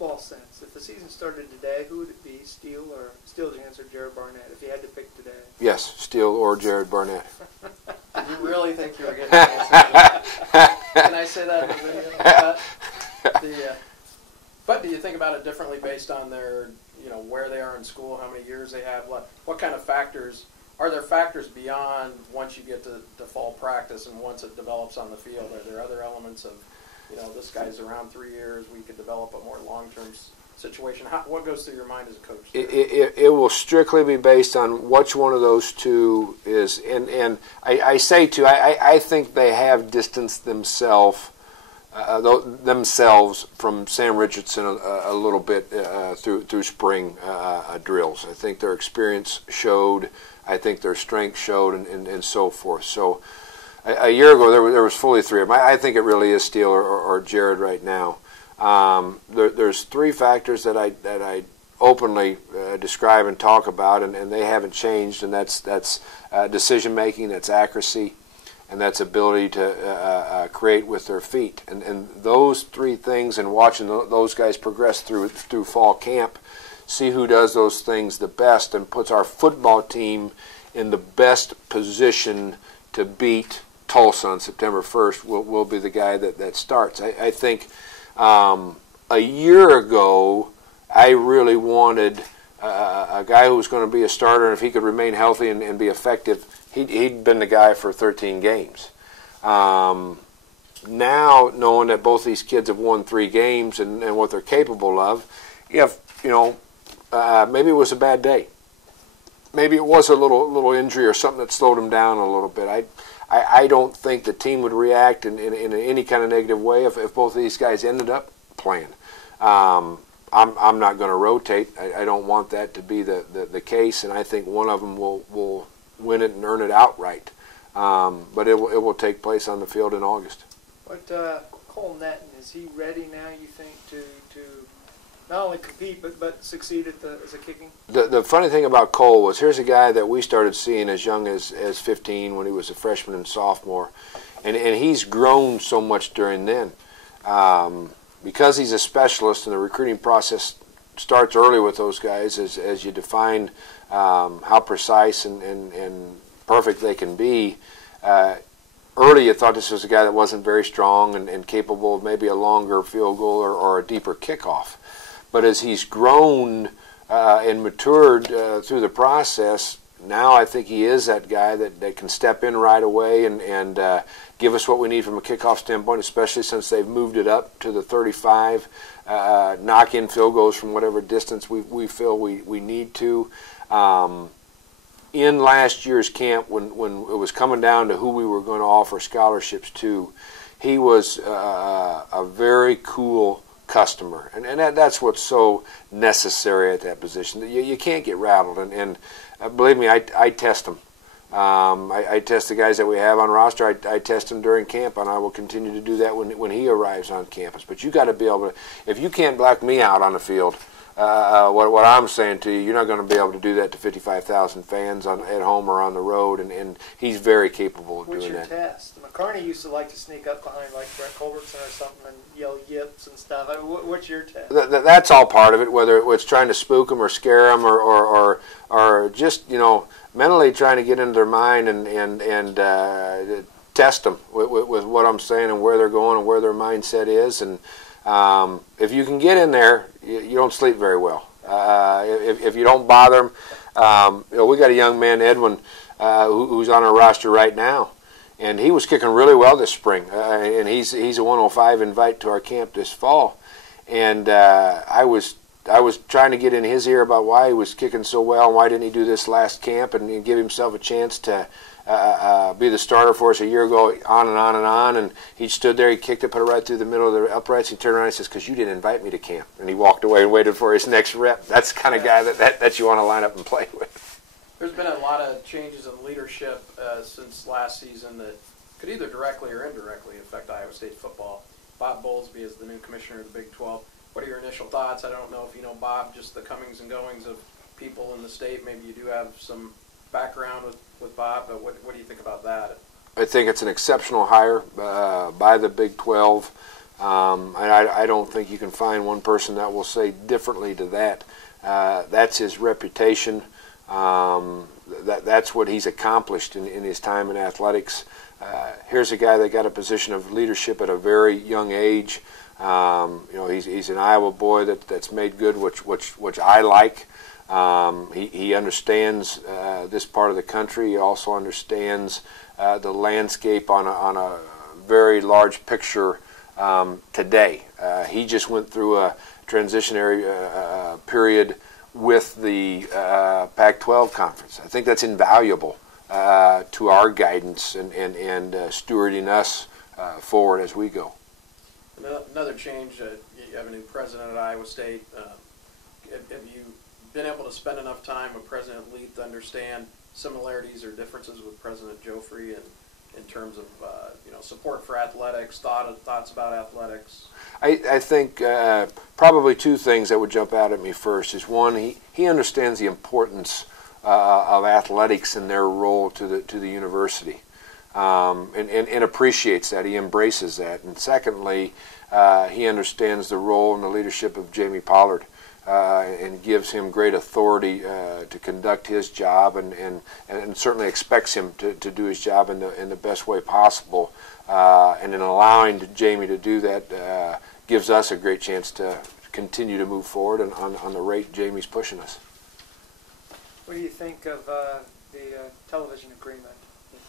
football sense, if the season started today, who would it be, Steele the answer, Jared Barnett, if you had to pick today? Yes, Steele or Jared Barnett. Did you really think you were getting an answer? Can I say that in the video? But do you think about it differently based on their, where they are in school, how many years they have left? What kind of factors, are there factors beyond once you get to fall practice and once it develops on the field? Are there other elements of, this guy's around 3 years, we could develop a more long-term situation? What goes through your mind as a coach? It will strictly be based on which one of those two is, and I say two, I think they have distanced themselves from Sam Richardson a little bit through spring drills. I think their experience showed. I think their strength showed, and so forth. So a year ago there was fully three of them. I think it really is Steele or Jared right now. There's three factors that I openly describe and talk about, and they haven't changed, and that's decision making, that's accuracy, and that's ability to create with their feet. And those three things, and watching those guys progress through fall camp, see who does those things the best and puts our football team in the best position to beat Tulsa on September 1st will be the guy that starts. I think a year ago I really wanted a guy who was going to be a starter, and if he could remain healthy and be effective, he'd been the guy for 13 games. Now, knowing that both these kids have won 3 games and what they're capable of, maybe it was a bad day. Maybe it was a little injury or something that slowed him down a little bit. I don't think the team would react in any kind of negative way if both of these guys ended up playing. I'm not going to rotate. I don't want that to be the case, and I think one of them will win it and earn it outright. But it will take place on the field in August. But Cole Netten, is he ready now, you think, to not only compete but succeed as a kicking? The funny thing about Cole was, here's a guy that we started seeing as young as 15 when he was a freshman and sophomore, and he's grown so much during then. Because he's a specialist, and the recruiting process starts early with those guys as you define how precise and perfect they can be. Early you thought this was a guy that wasn't very strong and capable of maybe a longer field goal or a deeper kickoff. But as he's grown and matured through the process, now I think he is that guy that can step in right away and give us what we need from a kickoff standpoint, especially since they've moved it up to the 35, knock in field goals from whatever distance we feel we need to. In last year's camp, when it was coming down to who we were going to offer scholarships to, he was a very cool customer, and that's what's so necessary at that position. You can't get rattled, and believe me, I test them. I test the guys that we have on roster. I test them during camp, and I will continue to do that when he arrives on campus. But you got to be able to, if you can't black me out on the field, what I'm saying to you, you're not going to be able to do that to 55,000 fans at home or on the road, and he's very capable of doing that. What's your test? McCarty used to like to sneak up behind like Brent Culbertson or something and yell yips and stuff. I mean, what's your test? That's all part of it, whether it's trying to spook them or scare them or just, mentally trying to get into their mind and test them with what I'm saying and where they're going and where their mindset is. And if you can get in there, you don't sleep very well. If you don't bother them, we got a young man, Edwin, who's on our roster right now, and he was kicking really well this spring, and he's a 105 invite to our camp this fall. And I was trying to get in his ear about why he was kicking so well and why didn't he do this last camp and give himself a chance to be the starter for us a year ago, on and on and on. And he stood there, he kicked it, put it right through the middle of the uprights. He turned around and says, "Because you didn't invite me to camp." And he walked away and waited for his next rep. That's the kind of guy that you want to line up and play with. There's been a lot of changes in leadership since last season that could either directly or indirectly affect Iowa State football. Bob Bowlsby is the new commissioner of the Big 12. What are your initial thoughts? I don't know if you know Bob, just the comings and goings of people in the state. Maybe you do have some background with Bob, but what do you think about that? I think it's an exceptional hire by the Big 12. And I don't think you can find one person that will say differently to that. That's his reputation. That's what he's accomplished in his time in athletics. Here's a guy that got a position of leadership at a very young age. He's an Iowa boy that's made good, which I like. He understands this part of the country. He also understands the landscape on a very large picture today. He just went through a transitionary period with the Pac-12 conference. I think that's invaluable to our guidance and stewarding us forward as we go. Another change, you have a new president at Iowa State. Have you been able to spend enough time with President Leith to understand similarities or differences with President Joffrey in terms of support for athletics, thoughts about athletics? I think probably two things that would jump out at me first is one, he understands the importance of athletics and their role to the university, and appreciates that. He embraces that. And secondly, he understands the role and the leadership of Jamie Pollard, and gives him great authority to conduct his job, and certainly expects him to do his job in the best way possible. And in allowing Jamie to do that gives us a great chance to continue to move forward on the rate Jamie's pushing us. What do you think of the television agreement?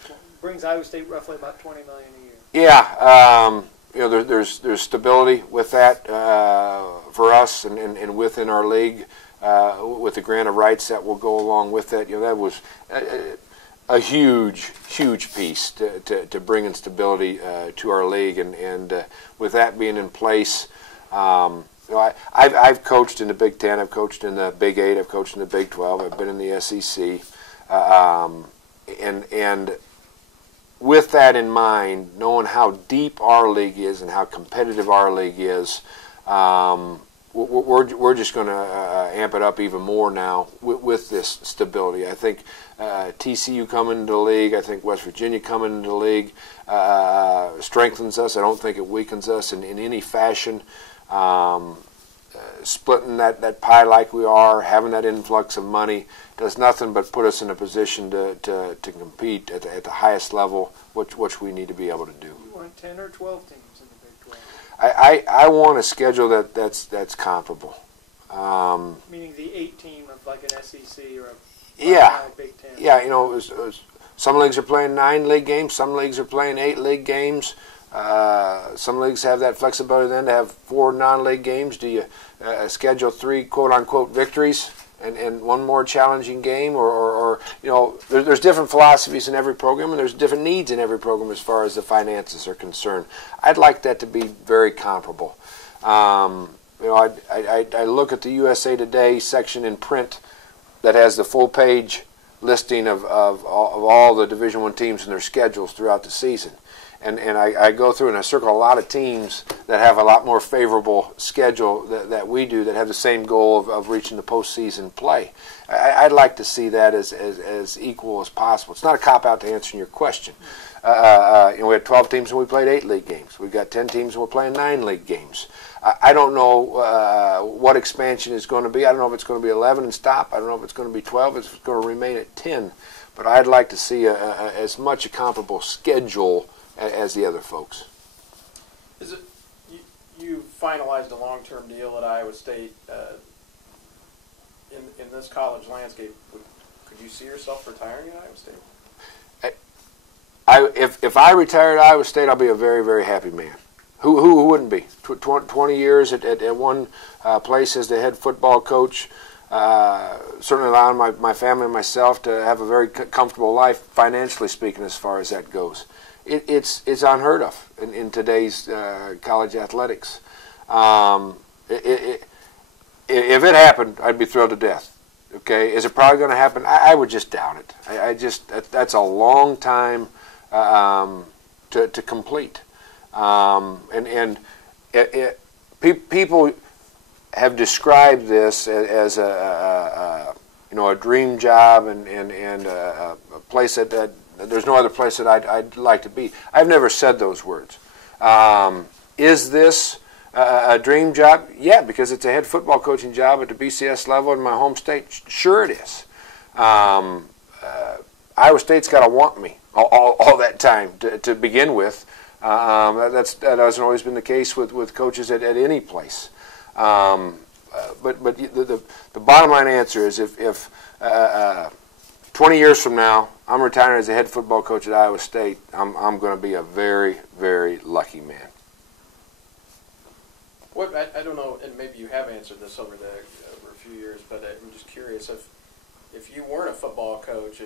It brings Iowa State roughly about $20 million a year. Yeah, there's stability with that for us and within our league, with the grant of rights that will go along with that. That was a huge piece to bring in stability to our league, and with that being in place, I've coached in the Big Ten, I've coached in the Big 8, I've coached in the Big 12, I've been in the SEC, and with that in mind, knowing how deep our league is and how competitive our league is, we're just going to amp it up even more now with this stability. I think TCU coming into the league, I think West Virginia coming into the league strengthens us. I don't think it weakens us in any fashion. Splitting that pie like we are, having that influx of money, does nothing but put us in a position to compete at the highest level, which we need to be able to do. You want 10 or 12 teams in the Big 12? I want a schedule that's comparable. Meaning the 8 team of like an SEC or a Big Ten. Yeah, some leagues are playing 9 league games, some leagues are playing 8 league games. Some leagues have that flexibility then to have 4 non-league games. Do you schedule 3 quote-unquote victories and 1 more challenging game? Or there's different philosophies in every program, and there's different needs in every program as far as the finances are concerned. I'd like that to be very comparable. I look at the USA Today section in print that has the full-page listing of all the Division I teams and their schedules throughout the season. And I go through and I circle a lot of teams that have a lot more favorable schedule that we do, that have the same goal of reaching the postseason play. I'd like to see that as equal as possible. It's not a cop-out to answering your question. We had 12 teams and we played 8 league games. We've got 10 teams and we're playing 9 league games. I don't know what expansion is going to be. I don't know if it's going to be 11 and stop. I don't know if it's going to be 12. If it's going to remain at 10. But I'd like to see as much a comparable schedule as the other folks. Is it you finalized a long-term deal at Iowa State? In this college landscape, could you see yourself retiring at Iowa State? If I retire at Iowa State, I'll be a very, very happy man. Who wouldn't be? 20 years at one place as the head football coach, certainly allowing my family and myself to have a very comfortable life, financially speaking, as far as that goes. It's unheard of in today's college athletics. If it happened, I'd be thrilled to death. Okay, is it probably going to happen? I would just doubt it. That's a long time to complete. People have described this as a dream job and a place that there's no other place that I'd like to be. I've never said those words. Is this a dream job? Yeah, because it's a head football coaching job at the BCS level in my home state. Sure it is. Iowa State's got to want me all that time to begin with. That hasn't always been the case with coaches at any place. But the bottom line answer is if 20 years from now I'm retiring as a head football coach at Iowa State, I'm going to be a very, very lucky man. What I don't know, and maybe you have answered this over a few years, but I'm just curious if you weren't a football coach,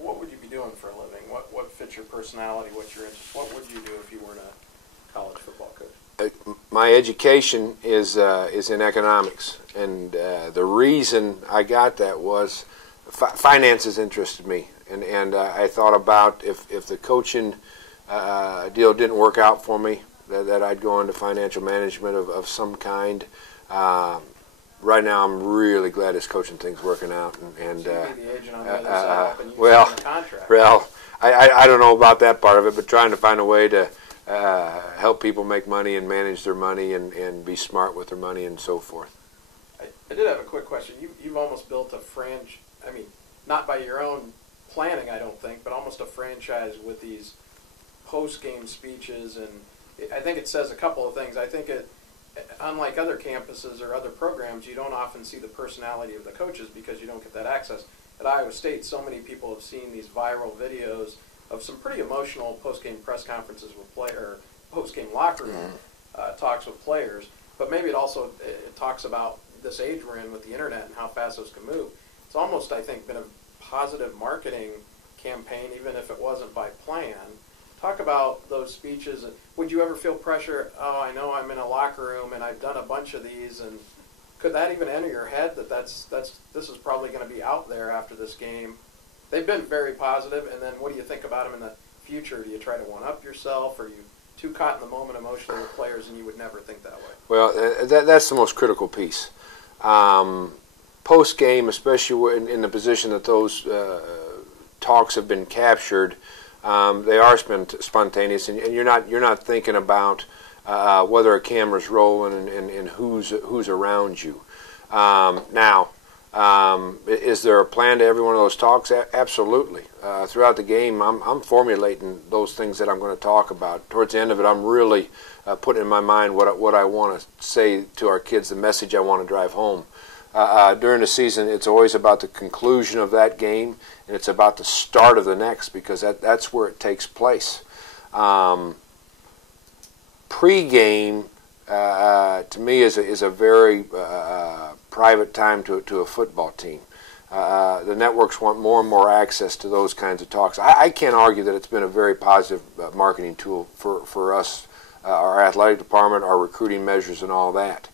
what would you be doing for a living? What fits your personality? What's your interest? What would you do if you weren't a college football coach? My education is in economics, and the reason I got that was finances interested me, and I thought about if the coaching deal didn't work out for me, that I'd go into financial management of some kind. Right now, I'm really glad this coaching thing's working out. And so you'd be the agent on the other side, and you well, sign the contract. Well, I don't know about that part of it, but trying to find a way to help people make money and manage their money and be smart with their money and so forth. I did have a quick question. You've almost built a franchise. I mean, not by your own planning, I don't think, but almost a franchise with these post-game speeches, and I think it says a couple of things. I think unlike other campuses or other programs, you don't often see the personality of the coaches because you don't get that access. At Iowa State, so many people have seen these viral videos of some pretty emotional post-game press conferences with post-game locker room talks with players. But maybe it talks about this age we're in with the internet and how fast those can move. It's almost, I think, been a positive marketing campaign, even if it wasn't by plan. Talk about those speeches. Would you ever feel pressure? Oh, I know I'm in a locker room and I've done a bunch of these, and could that even enter your head that this is probably going to be out there after this game? They've been very positive, and then what do you think about them in the future? Do you try to one-up yourself, or are you too caught in the moment emotionally with players and you would never think that way? Well, that's the most critical piece. Post-game, especially in the position that those talks have been captured, they are spontaneous, and you're not thinking about whether a camera's rolling and who's around you. Now, is there a plan to every one of those talks? Absolutely. Throughout the game, I'm formulating those things that I'm going to talk about. Towards the end of it, I'm really putting in my mind what I want to say to our kids, the message I want to drive home. During the season, it's always about the conclusion of that game, and it's about the start of the next, because that's where it takes place. Pre-game, to me, is a very private time to a football team. The networks want more and more access to those kinds of talks. I can't argue that it's been a very positive marketing tool for us, our athletic department, our recruiting measures, and all that.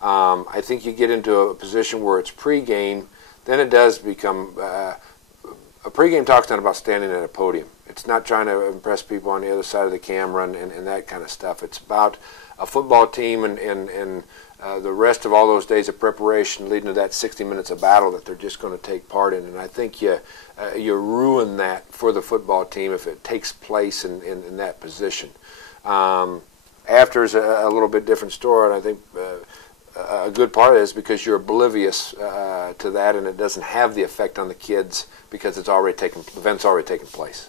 I think you get into a position where it's pregame, then it does become a pregame talk's not about standing at a podium. It's not trying to impress people on the other side of the camera and that kind of stuff. It's about a football team and the rest of all those days of preparation leading to that 60 minutes of battle that they're just going to take part in. And I think you ruin that for the football team if it takes place in that position. After is a little bit different story, and I think a good part of it is because you're oblivious to that, and it doesn't have the effect on the kids because the event's already taken place.